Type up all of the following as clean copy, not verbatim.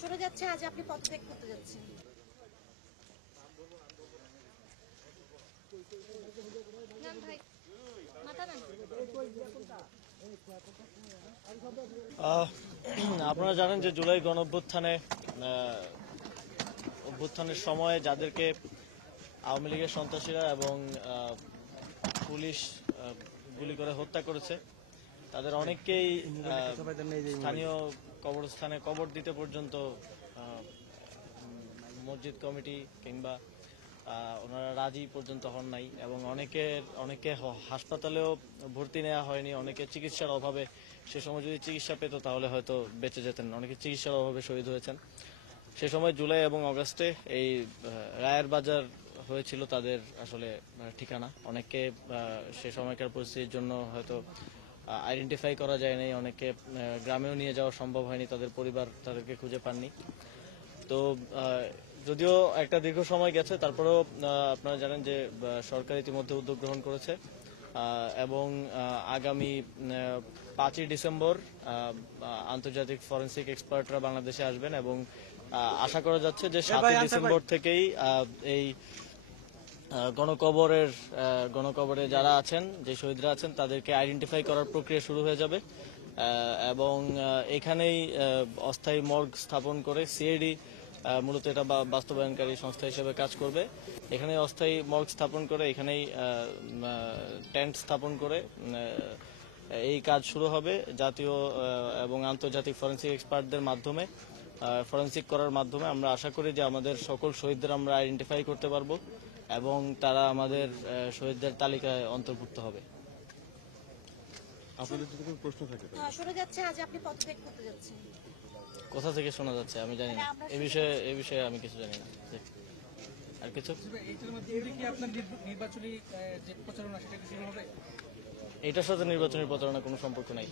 সরে যাচ্ছে, আজ আপনি পদত্যাগ করতে যাচ্ছেন। আপনারা জানেন যে জুলাই গণ অভ্যুত্থানের সময় যাদেরকে আওয়ামী লীগের সন্ত্রাসীরা এবং পুলিশ গুলি করে হত্যা করেছে তাদের অনেককেই স্থানীয় কবরস্থানে কবর দিতে পর্যন্ত মসজিদ কমিটি কিংবা ওনারা রাজি পর্যন্ত হন নাই, এবং অনেকে হাসপাতালেও ভর্তি নেওয়া হয়নি। অনেকে চিকিৎসার অভাবে, সে সময় যদি চিকিৎসা পেত তাহলে হয়তো বেঁচে যেতেন। অনেকে চিকিৎসার অভাবে শহীদ হয়েছেন। সে সময় জুলাই এবং অগাস্টে এই রায়ের বাজার হয়েছিল তাদের আসলে ঠিকানা। অনেকে সে সময়কার পরিস্থিতির জন্য হয়তো আইডেন্টিফাই করা যায়নি, অনেকে গ্রামেও নিয়ে যাওয়া সম্ভব হয়নি, তাদের পরিবার তাদেরকে খুঁজে পাননি। তো যদিও একটা দীর্ঘ সময় গেছে, তারপরেও আপনারা জানেন যে সরকার ইতিমধ্যে উদ্যোগ গ্রহণ করেছে এবং আগামী 5ই ডিসেম্বর আন্তর্জাতিক ফরেনসিক এক্সপার্টরা বাংলাদেশে আসবেন, এবং আশা করা যাচ্ছে যে 7ই ডিসেম্বর থেকেই এই গণকবরে যারা আছেন, যে শহীদরা আছেন, তাদেরকে আইডেন্টিফাই করার প্রক্রিয়া শুরু হয়ে যাবে এবং এখানেই অস্থায়ী মর্গ স্থাপন করে সিআইডি মূলত এটা বাস্তবায়নকারী সংস্থা হিসেবে কাজ করবে। এখানে অস্থায়ী মর্গ স্থাপন করে, এখানেই টেন্ট স্থাপন করে এই কাজ শুরু হবে। জাতীয় এবং আন্তর্জাতিক ফরেনসিক এক্সপার্টদের মাধ্যমে ফরেনসিক করার মাধ্যমে আমরা আশা করি যে আমাদের সকল শহীদদের আমরা আইডেন্টিফাই করতে পারবো এবং তারা আমাদের শহীদদের তালিকায় অন্তর্ভুক্ত হবে। আপনাদের যদি কোনো প্রশ্ন থাকে, সরে যাচ্ছে, আজ আপনি পদত্যাগ করতে যাচ্ছেন। কোথা থেকে শোনা যাচ্ছে আমি জানি না, এই বিষয়ে আমি কিছু জানি না। আর কিছু এটার সাথে নির্বাচনী প্রচারণা কোনো সম্পর্ক নাই।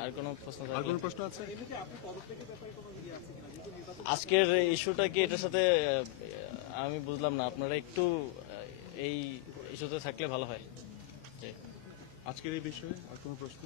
আর কোনো প্রশ্ন আছে? আজকের ইস্যুটা কি এটার সাথে আমি বুঝলাম না, আপনারা একটু এই ইস্যুতে থাকলে ভালো হয়। আজকের এই বিষয়ে আর কোনো প্রশ্ন?